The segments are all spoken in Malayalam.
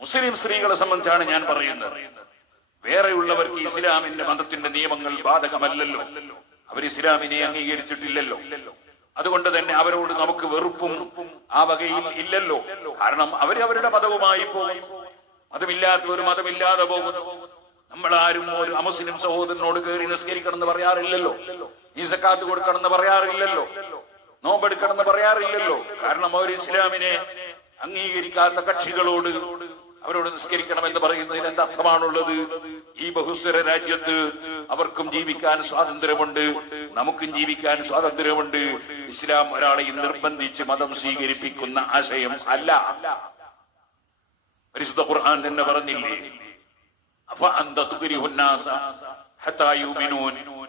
മുസ്ലിം സ്ത്രീകളെ സംബന്ധിച്ചാണ് ഞാൻ പറയുന്നത്. വേറെയുള്ളവർക്ക് ഇസ്ലാമിന്റെ മതത്തിന്റെ നിയമങ്ങൾ ബാധകമല്ലല്ലോ. അവർ ഇസ്ലാമിനെ അംഗീകരിച്ചിട്ടില്ലല്ലോ. അതുകൊണ്ട് തന്നെ അവരോട് നമുക്ക് വെറുപ്പും ആ വകയിൽ ഇല്ലല്ലോ. കാരണം അവർ അവരുടെ മതവുമായി പോകും മതമില്ലാത്തവർ മതമില്ലാതെ പോകുന്നു. നമ്മൾ ആരും ഒരു അമുസ്ലിം സഹോദരനോട് കയറി നിസ്കരിക്കണം എന്ന് പറയാറില്ലല്ലോ. ഈ സക്കാത്ത് കൊടുക്കണം എന്ന് പറയാറില്ലല്ലോ. നോമ്പെടുക്കണം എന്ന് പറയാറില്ലല്ലോ. കാരണം അവർ ഇസ്ലാമിനെ അംഗീകരിക്കാത്ത കക്ഷികളോട് അവരോട് നിസ്കരിക്കണം എന്ന് പറയുന്നതിന് എന്ത് അർത്ഥമാണുള്ളത്? ഈ ബഹുസ്വര രാജ്യത്ത് അവർക്കും ജീവിക്കാൻ സ്വാതന്ത്ര്യമുണ്ട്. നമുക്കും ജീവിക്കാൻ സ്വാതന്ത്ര്യമുണ്ട്. ഇസ്ലാം ഒരാളെ നിർബന്ധിച്ച് മതം സ്വീകരിപ്പിക്കുന്ന ആശയം അല്ല. പരിശുദ്ധ ഖുർആൻ തന്നെ പറഞ്ഞില്ലേ?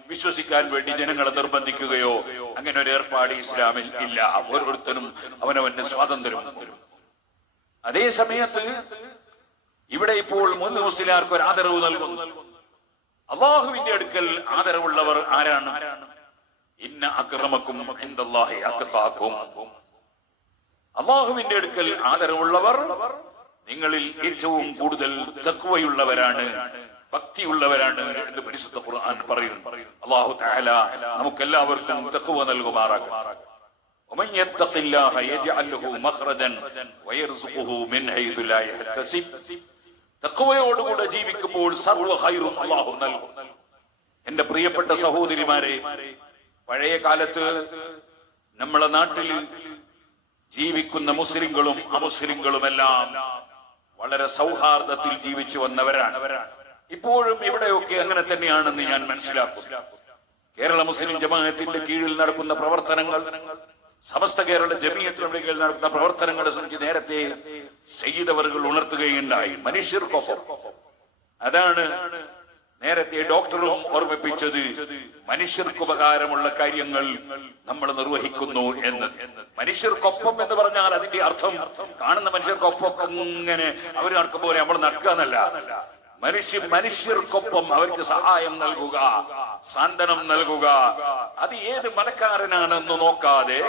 വിശ്വസിക്കാൻ വേണ്ടി ജനങ്ങളെ നിർബന്ധിക്കുകയോ അങ്ങനെ ഒരു ഏർപ്പാട് ഇസ്ലാമിൽ ഇല്ല. ഓരോരുത്തരും അവനവന്റെ സ്വാതന്ത്ര്യം. അതേ സമയത്ത് ഇവിടെ ഇപ്പോൾ മുൻ മുസ്ലിയാർക്ക് ഒരു ആദരവ് നൽകുന്നു അള്ളാഹുവിന്റെ അടുക്കൽ ആദരവുള്ളവർ ആരാണ് ഇന്ന അക്രമക്കും ഇന്ദല്ലാഹി അത്ഖാക്കും അള്ളാഹുവിന്റെ അടുക്കൽ ആദരവുള്ളവർ നിങ്ങളിൽ ഏറ്റവും കൂടുതൽ തക്വയുള്ളവരാണ് ഭക്തിയുള്ളവരാണ് എന്ന് പരിശുദ്ധ ഖുർആൻ പറയുന്നു അള്ളാഹു തആല നമുക്കെല്ലാവർക്കും തക്വ നൽകുമാറാകട്ടെ ومن يتق الله يجعل له مخرجا ويرزقه من حيث لا يحتسب തഖ്വയോടുകൂടെ ജീവിക്കുമ്പോൾ ഹൈറും അല്ലാഹു നൽകും. എന്റെ പ്രിയപ്പെട്ട സഹോദരിമാരെ പഴയ കാലത്ത് നമ്മളെ നാട്ടിൽ ജീവിക്കുന്ന മുസ്ലിങ്ങളും അമുസ്ലിങ്ങളും എല്ലാം വളരെ സൗഹാർദ്ദത്തിൽ ജീവിച്ചു വന്നവരാണ്. ഇപ്പോഴും ഇവിടെയൊക്കെ അങ്ങനെ തന്നെയാണെന്ന് ഞാൻ മനസ്സിലാക്കും. കേരള മുസ്ലിം ജമാഅത്തിന്റെ കീഴിൽ നടക്കുന്ന പ്രവർത്തനങ്ങൾ സമസ്ത കേരള ജമീയത്തിനുള്ളിൽ നടക്കുന്ന പ്രവർത്തനങ്ങളെ സംബന്ധിച്ച് നേരത്തെ ചെയ്തവറുകൾ ഉണർത്തുകയുണ്ടായി. മനുഷ്യർക്കൊപ്പം അതാണ് നേരത്തെ ഡോക്ടറും ഓർമ്മിപ്പിച്ചത്. മനുഷ്യർക്ക് ഉപകാരമുള്ള കാര്യങ്ങൾ നമ്മൾ നിർവഹിക്കുന്നു എന്ന്. മനുഷ്യർക്കൊപ്പം എന്ന് പറഞ്ഞാൽ അതിന്റെ അർത്ഥം കാണുന്ന മനുഷ്യർക്കൊപ്പം ഇങ്ങനെ അവർ നടക്കുമ്പോൾ നമ്മൾ നടക്കുക എന്നല്ല മനുഷ്യ മനുഷ്യർക്കൊപ്പം അവർക്ക് സഹായം നൽകുക സാന്ത്വനം നൽകുക. അത് ഏത് മതക്കാരനാണെന്ന് നോക്കാതെ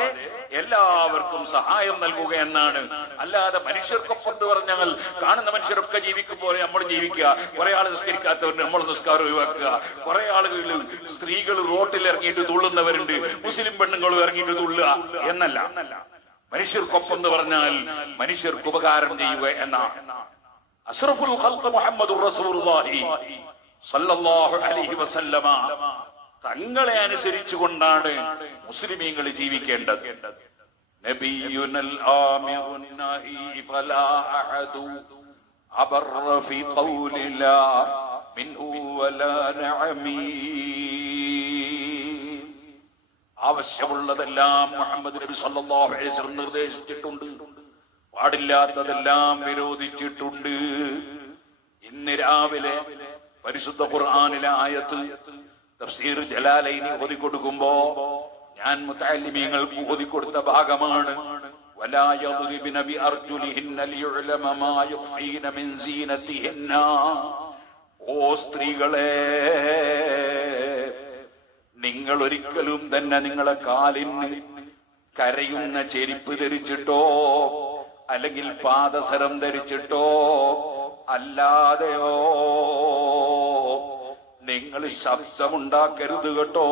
എല്ലാവർക്കും സഹായം നൽകുക എന്നാണ്. അല്ലാതെ മനുഷ്യർക്കൊപ്പം എന്ന് പറഞ്ഞാൽ കാണുന്ന മനുഷ്യരൊക്കെ ജീവിക്കും പോലെ നമ്മൾ ജീവിക്കുക. കുറെ ആൾ നിസ്കരിക്കാത്തവർ നമ്മൾ നിസ്കാരം ഒഴിവാക്കുക. കുറെ ആളുകൾ സ്ത്രീകൾ റോട്ടിൽ ഇറങ്ങിയിട്ട് തുള്ളുന്നവരുണ്ട് മുസ്ലിം പെണ്ണുങ്ങളും ഇറങ്ങിയിട്ട് തുള്ളുക എന്നല്ല. മനുഷ്യർക്കൊപ്പം എന്ന് പറഞ്ഞാൽ മനുഷ്യർക്ക് ഉപകാരം ചെയ്യുക എന്ന. അഷ്റഫുൽ ഖൽഖ് മുഹമ്മദുർ റസൂലുള്ളാഹി സല്ലല്ലാഹു അലൈഹി വസല്ലമ തങ്ങളെ അനുസരിച്ചുകൊണ്ടാണ് മുസ്ലിമീങ്ങൾ ജീവിക്കേണ്ടത്. നബിയുനൽ ആമിറുൻ നഹി ഫലാ അഹദു അബറ ഫി ഖൗലില്ലാ മിൻഹു വലാ നഅമീ. ആവശ്യമുള്ളതെല്ലാം മുഹമ്മദ് നബി സല്ലല്ലാഹു അലൈഹി വസല്ലം നിർദ്ദേശിച്ചിട്ടുണ്ട്. പാടില്ലാത്തതെല്ലാം വിരോധിച്ചിട്ടുണ്ട് ഇന്ന് രാവിലെ പരിശുദ്ധ ഖുർആനിലെ ആയത്ത് തഫ്സീർ ജലാലൈനി ഓതി കൊടുക്കുമ്പോ ഞാൻ മുത്തല്ലിമീങ്ങൾക്ക് ഓതി കൊടുത്ത ഭാഗമാണ് ولا يضربن بأرجلهن ليعلم ما يخفين من زينتهن ഓ സ്ത്രീകളെ നിങ്ങൾ ഒരിക്കലും തന്നെ നിങ്ങളെ കാലിന് കരയുന്ന ചെരുപ്പ് ധരിച്ചിട്ടോ അല്ലെങ്കിൽ പാദസരം ധരിച്ചിട്ടോ അല്ലാതെയോ? നിങ്ങൾ ശബ്ദമുണ്ടാക്കരുത് കേട്ടോ.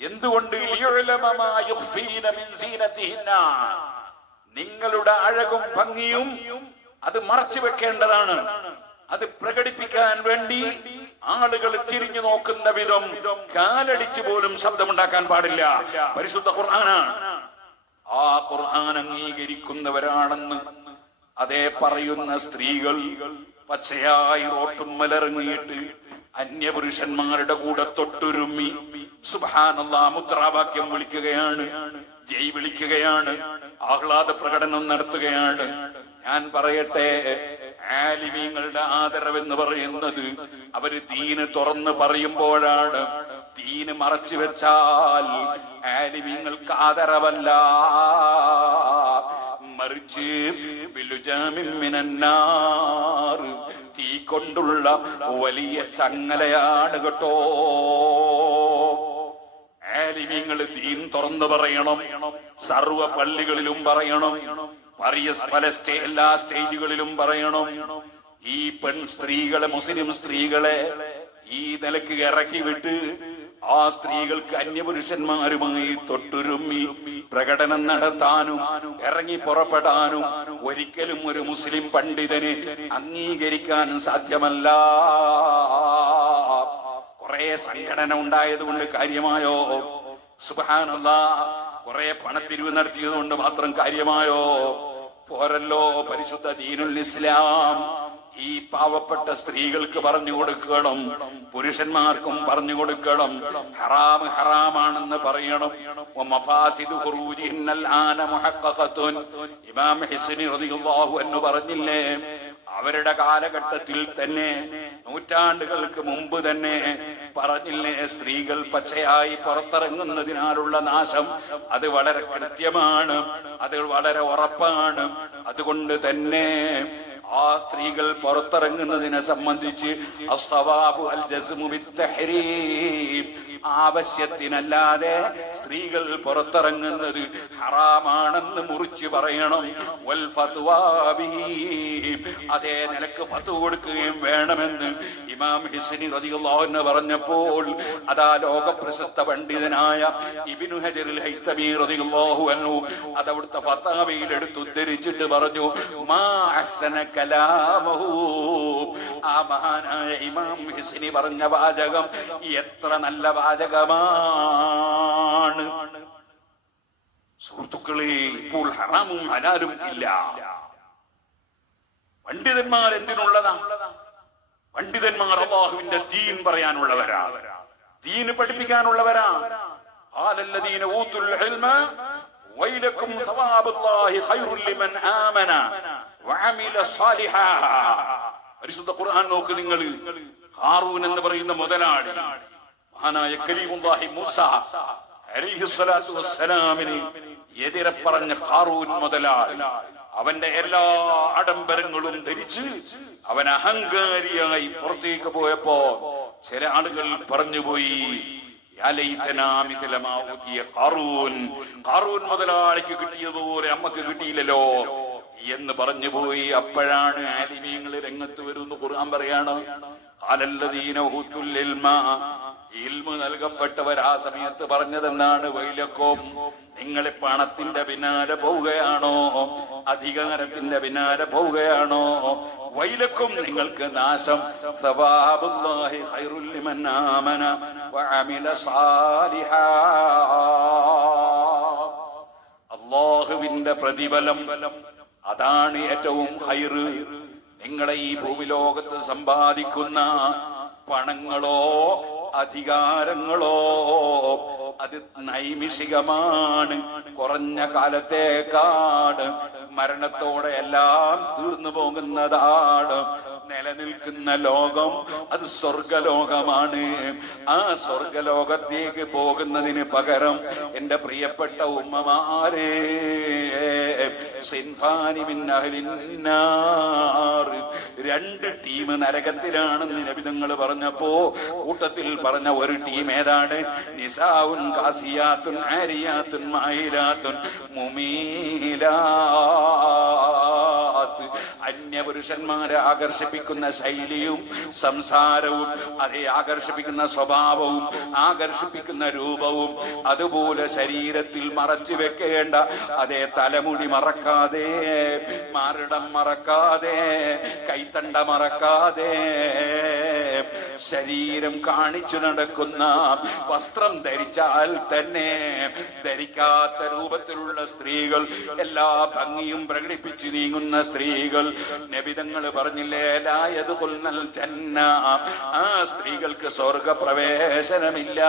എന്തുകൊണ്ട്. നിങ്ങളുടെ അഴകും ഭംഗിയും അത് മറച്ചു വെക്കേണ്ടതാണ്. അത് പ്രകടിപ്പിക്കാൻ വേണ്ടി ആളുകൾ തിരിഞ്ഞു നോക്കുന്ന വിധം കാലടിച്ചു പോലും ശബ്ദമുണ്ടാക്കാൻ പാടില്ല. പരിശുദ്ധ ഖുർആനാണ്. ആ ഖുർആൻ അംഗീകരിക്കുന്നവരാണെന്ന് അതേ പറയുന്ന സ്ത്രീകൾ പച്ചയായി റോട്ടുമ്മലിറങ്ങിയിട്ട് അന്യപുരുഷന്മാരുടെ കൂടെ തൊട്ടുരുമ്മി സുബാനല്ല മുദ്രാവാക്യം വിളിക്കുകയാണ് ജയ് വിളിക്കുകയാണ് ആഹ്ലാദ പ്രകടനം നടത്തുകയാണ്. ഞാൻ പറയട്ടെ ആലിമീങ്ങളുടെ ആദരവെന്ന് പറയുന്നത് അവർ ദീന് തുറന്ന് പറയുമ്പോഴാണ്. ദീന് മറച്ചു വെച്ചാൽ ആലിമീങ്ങൾക്ക് ആദരവല്ല. മറിച്ച് തീ കൊണ്ടുള്ള വലിയ ചങ്ങലയാണ് കേട്ടോ. ആലിമിങ്ങൾ ദീൻ തുറന്നു പറയണം സർവ പള്ളികളിലും പറയണം പറയ പല സ്റ്റേ എല്ലാ സ്റ്റേജുകളിലും പറയണം. ഈ പെൺ സ്ത്രീകളെ മുസ്ലിം സ്ത്രീകളെ ഈ നിലയ്ക്ക് ഇറക്കി വിട്ട് ആ സ്ത്രീകൾക്ക് അന്യപുരുഷന്മാരുമായി തൊട്ടുരുമ്മി പ്രകടനം നടത്താനും ഇറങ്ങി പുറപ്പെടാനും ഒരിക്കലും ഒരു മുസ്ലിം പണ്ഡിതന് അംഗീകരിക്കാൻ സാധ്യമല്ല. കുറെ സംഘടന ഉണ്ടായതുകൊണ്ട് കാര്യമായോ? സുബാനല്ല കുറെ പണപ്പിരിവ് നടത്തിയത് കൊണ്ട് മാത്രം കാര്യമായോ? പോരല്ലോ പരിശുദ്ധ ദീനുൽ ഇസ്ലാം. ഈ പാവപ്പെട്ട സ്ത്രീകൾക്ക് പറഞ്ഞു കൊടുക്കണം പുരുഷന്മാർക്കും പറഞ്ഞു കൊടുക്കണം. ഹറാം ഹറാമാണെന്ന് പറയണം. ഇമാം റളിയല്ലാഹു അൻഹു പറഞ്ഞില്ലേ അവരുടെ കാലഘട്ടത്തിൽ തന്നെ നൂറ്റാണ്ടുകൾക്ക് മുമ്പ് തന്നെ പറഞ്ഞില്ലേ സ്ത്രീകൾ പച്ചയായി പുറത്തിറങ്ങുന്നതിനാലുള്ള നാശം അത് വളരെ കൃത്യമാണ് അത് വളരെ ഉറപ്പാണ്. അതുകൊണ്ട് തന്നെ ആ സ്ത്രീകൾ പുറത്തിറങ്ങുന്നതിനെ സംബന്ധിച്ച്. ആവശ്യത്തിനല്ലാതെ സ്ത്രീകൾ പുറത്തിറങ്ങുന്നത് ഹറാമാണെന്ന് മുറിച്ച് പറയണം വൽ. അതേ നിലയ്ക്ക് ഫത്തു കൊടുക്കുകയും വേണമെന്ന് ഇമാം ഹിസ്നി അൻഹു പറഞ്ഞപ്പോൾ അതാ ലോക പ്രശസ്ത പണ്ഡിതനായ ഇബ്നു ഹജറുൽ ഹൈതമി റളിയല്ലാഹു അൻഹു അതവിടുത്തെ ഫതാവയിൽ എടുത്ത് ഉദ്ധരിച്ചിട്ട് പറഞ്ഞു മാ അഹ്സന കലാമഹു. ആ മഹാനായ ഇമാം ഹിസ്നി പറഞ്ഞ വാചകം എത്ര നല്ല വാചകമാണ്. സുഹൃത്തുക്കളെ ഇപ്പോൾ ഹറാമും ഹലാലും ഇല്ല. പണ്ഡിതന്മാർ എന്തിനുള്ളതാ ഉലൈമാർ അള്ളാഹുവിന്റെ ദീൻ പറയാനുള്ളവരാ ദീന് പഠിപ്പിക്കാനുള്ളവരാ. ആലല്ലദീന ഊത്തുൽ ഇൽമ വൈലക്കും സവാബുല്ലാഹി ഖൈറുൽ ലിമൻ ആമന വഅമില സാലിഹാ. പരിശുദ്ധ ഖുർആൻ നോക്ക് നിങ്ങൾ ഖാറൂൻ എന്ന് പറയുന്ന മുതലാളി മഹാനായ കലീമുല്ലാഹി മൂസ അലൈഹിസ്സലാത്തു വസ്സലാമിന് എതിരെ പറഞ്ഞ ഖാറൂൻ മുതലാളി. അവന്റെ എല്ലാ ആഡംബരങ്ങളും ധരിച്ച് അവൻ അഹങ്കാരിയായി പുറത്തേക്ക് പോയപ്പോ ചില ആളുകൾ പറഞ്ഞുപോയി മുതലാളിക്ക് കിട്ടിയതുപോലെ അമ്മയ്ക്ക് കിട്ടിയില്ലല്ലോ. എന്ന് പറഞ്ഞു പോയി അപ്പോഴാണ് ആലിമീങ്ങൾ രംഗത്ത് വരുന്നു ഖുർആൻ പറയാണ് ഖാലല്ലദീന ഹുത്തുൽ ഇൽമു നൽകപ്പെട്ടവർ ആ സമയത്ത് പറഞ്ഞതെന്നാണ് വൈലക്കോം നിങ്ങൾ പണത്തിന്റെ പിന്നാലെ പോവുകയാണോ? അധികാരത്തിന്റെ പിന്നാലെ പോവുകയാണോ? വൈലക്കും നിങ്ങൾക്ക് നാശം. അള്ളാഹുവിന്റെ പ്രതിഫലം അതാണ് ഏറ്റവും ഹൈറ് നിങ്ങളെ ഈ ഭൂമിലോകത്ത് സമ്പാദിക്കുന്ന പണങ്ങളോ അധികാരങ്ങളോ? അത് നൈമിഷികമാണ്. കുറഞ്ഞ കാലത്തേക്കാണ്. മരണത്തോടെ എല്ലാം തീർന്നു പോകുന്നതാണ്. നിലനിൽക്കുന്ന ലോകം അത് സ്വർഗലോകമാണ്. ആ സ്വർഗലോകത്തേക്ക് പോകുന്നതിന് പകരം എന്റെ പ്രിയപ്പെട്ട ഉമ്മമാരെ. രണ്ട് ടീം നരകത്തിലാണെന്ന് നബിതങ്ങൾ പറഞ്ഞപ്പോ കൂട്ടത്തിൽ പറഞ്ഞ ഒരു ടീം ഏതാണ്? നിസാവുൻ കാസിയാത്തുൻ ആരിയാത്തുൻ മായിലാത്തുൻ മുമീലാത്ത് അന്യപുരുഷന്മാരെ ആകർഷിപ്പിക്കുന്ന ശൈലിയും സംസാരവും അതെ ആകർഷിപ്പിക്കുന്ന സ്വഭാവവും ആകർഷിപ്പിക്കുന്ന രൂപവും അതുപോലെ ശരീരത്തിൽ മറച്ചു വെക്കേണ്ട അതേ തലമുടി മറക്കാതെ മാറിടം മറക്കാതെ കൈത്തണ്ട മറക്കാതെ ശരീരം കാണിച്ചു നടക്കുന്ന വസ്ത്രം ധരിച്ചാൽ തന്നെ ധരിക്കാത്ത രൂപത്തിലുള്ള സ്ത്രീകൾ എല്ലാ ഭംഗിയും പ്രകടിപ്പിച്ചു നീങ്ങുന്ന സ്ത്രീകൾ. നബിതങ്ങൾ പറഞ്ഞില്ലേ ലായത് കൊല്ലൽ ജന്ന ആ സ്ത്രീകൾക്ക് സ്വർഗ പ്രവേശനമില്ല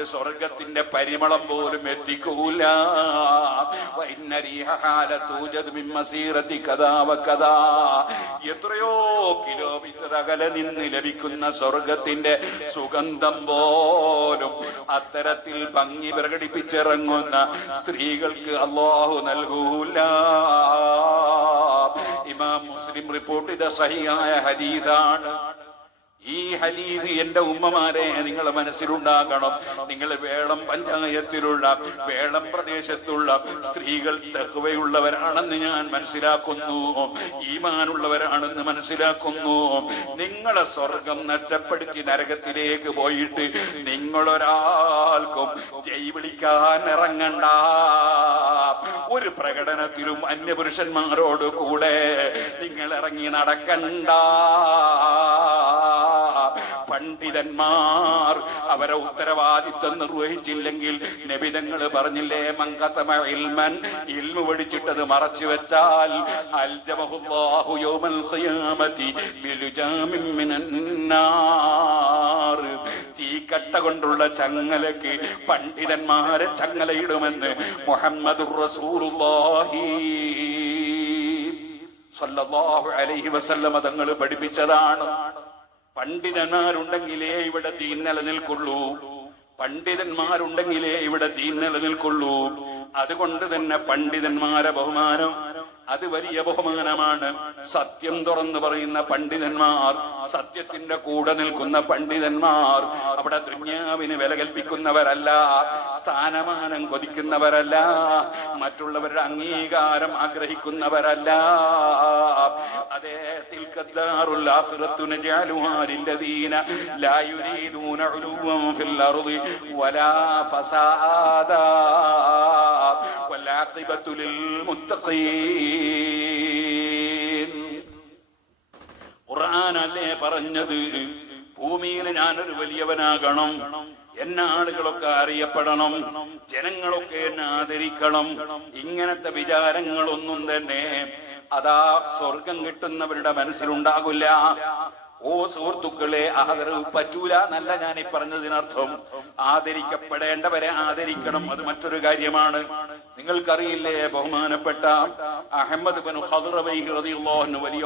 അവർ സ്വർഗത്തിന്റെ പരിമളം പോലും എത്തിക്കൂല. എത്രയോ കിലോമീറ്റർ അകലെ നിന്ന് ലഭിക്കുന്ന സ്വർഗത്തിന്റെ സുഗന്ധം പോലും അത്തരത്തിൽ ഭംഗി പ്രകടിപ്പിച്ചിറങ്ങുന്ന സ്ത്രീകൾക്ക് അള്ളാഹു നൽകൂല. ഇമാം മുസ്ലിം റിപ്പോർട്ട് ചെയ്ത സഹിയായ ഹദീസാണ്. ഈ ഹലീദ് എന്റെ ഉമ്മമാരെ നിങ്ങളെ മനസ്സിലുണ്ടാകണം. നിങ്ങൾ വേളം പഞ്ചായത്തിലുള്ള വേളം പ്രദേശത്തുള്ള സ്ത്രീകൾ തെക്കുവയുള്ളവരാണെന്ന് ഞാൻ മനസ്സിലാക്കുന്നു. ഈമാനുള്ളവരാണെന്ന് മനസ്സിലാക്കുന്നു. നിങ്ങളെ സ്വർഗം നഷ്ടപ്പെടുത്തി നരകത്തിലേക്ക് പോയിട്ട് നിങ്ങളൊരാൾക്കും ജയ് വിളിക്കാൻ ഇറങ്ങണ്ട. ഒരു പ്രകടനത്തിലും അന്യപുരുഷന്മാരോട് കൂടെ നിങ്ങൾ ഇറങ്ങി നടക്കണ്ട. പണ്ഡിതന്മാർ അവരെ ഉത്തരവാദിത്വം നിർവഹിച്ചില്ലെങ്കിൽ നബിതങ്ങൾ പറഞ്ഞില്ലേ മങ്കത്തമ ഇൽമൻ ഇൽമു പഠിച്ചിട്ടത് മറച്ചു വെച്ചാൽ അൽജമഹുല്ലാഹു യൗമൽ ഖിയാമത്തി നാർ തീക്കട്ട കൊണ്ടുള്ള ചങ്ങലക്ക് പണ്ഡിതന്മാരെ ചങ്ങലയിടുമെന്ന് മുഹമ്മദ് റസൂലുള്ളാഹി സല്ലല്ലാഹു അലൈഹി വസല്ലമ തങ്ങൾ പഠിപ്പിച്ചതാണ്. പണ്ഡിതന്മാരുണ്ടെങ്കിലേ ഇവിടെ തീൻ നിലനിൽക്കുള്ളൂ. പണ്ഡിതന്മാരുണ്ടെങ്കിലേ ഇവിടെ തീൻ നിലനിൽക്കുള്ളൂ. അതുകൊണ്ട് തന്നെ പണ്ഡിതന്മാരെ ബഹുമാനം. അത് വലിയ ബഹുമാനമാണ്. സത്യം തുറന്നു പറയുന്ന പണ്ഡിതന്മാർ സത്യത്തിന്റെ കൂടെ നിൽക്കുന്ന പണ്ഡിതന്മാർ അവിടെ ദുന്യാവിന് വില കൽപ്പിക്കുന്നവരല്ല സ്ഥാനമാനം കൊതിക്കുന്നവരല്ല മറ്റുള്ളവരുടെ അംഗീകാരം ആഗ്രഹിക്കുന്നവരല്ല. അതേ ഫിൽ വലാ ഫസാദാ. വൽആഖിബത്തു للمتقين ഖുർആൻ അല്ലേ പറഞ്ഞത്? ഭൂമിയിൽ ഞാനൊരു വലിയവനാകണം. എന്നെ ആളുകളൊക്കെ അറിയപ്പെടണം. ജനങ്ങളൊക്കെ എന്നെ ആദരിക്കണം. ഇങ്ങനത്തെ വിചാരങ്ങളൊന്നും തന്നെ അതാ സ്വർഗം കിട്ടുന്നവരുടെ മനസ്സിലുണ്ടാകില്ല. ഓ സുഹൃത്തുക്കളെ ആദരവ് പറ്റൂല എന്നല്ല ഞാൻ ഈ പറഞ്ഞതിനർത്ഥം. ആദരിക്കപ്പെടേണ്ടവരെ ആദരിക്കണം അത് മറ്റൊരു കാര്യമാണ്. നിങ്ങൾക്കറിയില്ലേ ബഹുമാനപ്പെട്ട അഹമ്മദ് ബിൻ വലിയ വലിയ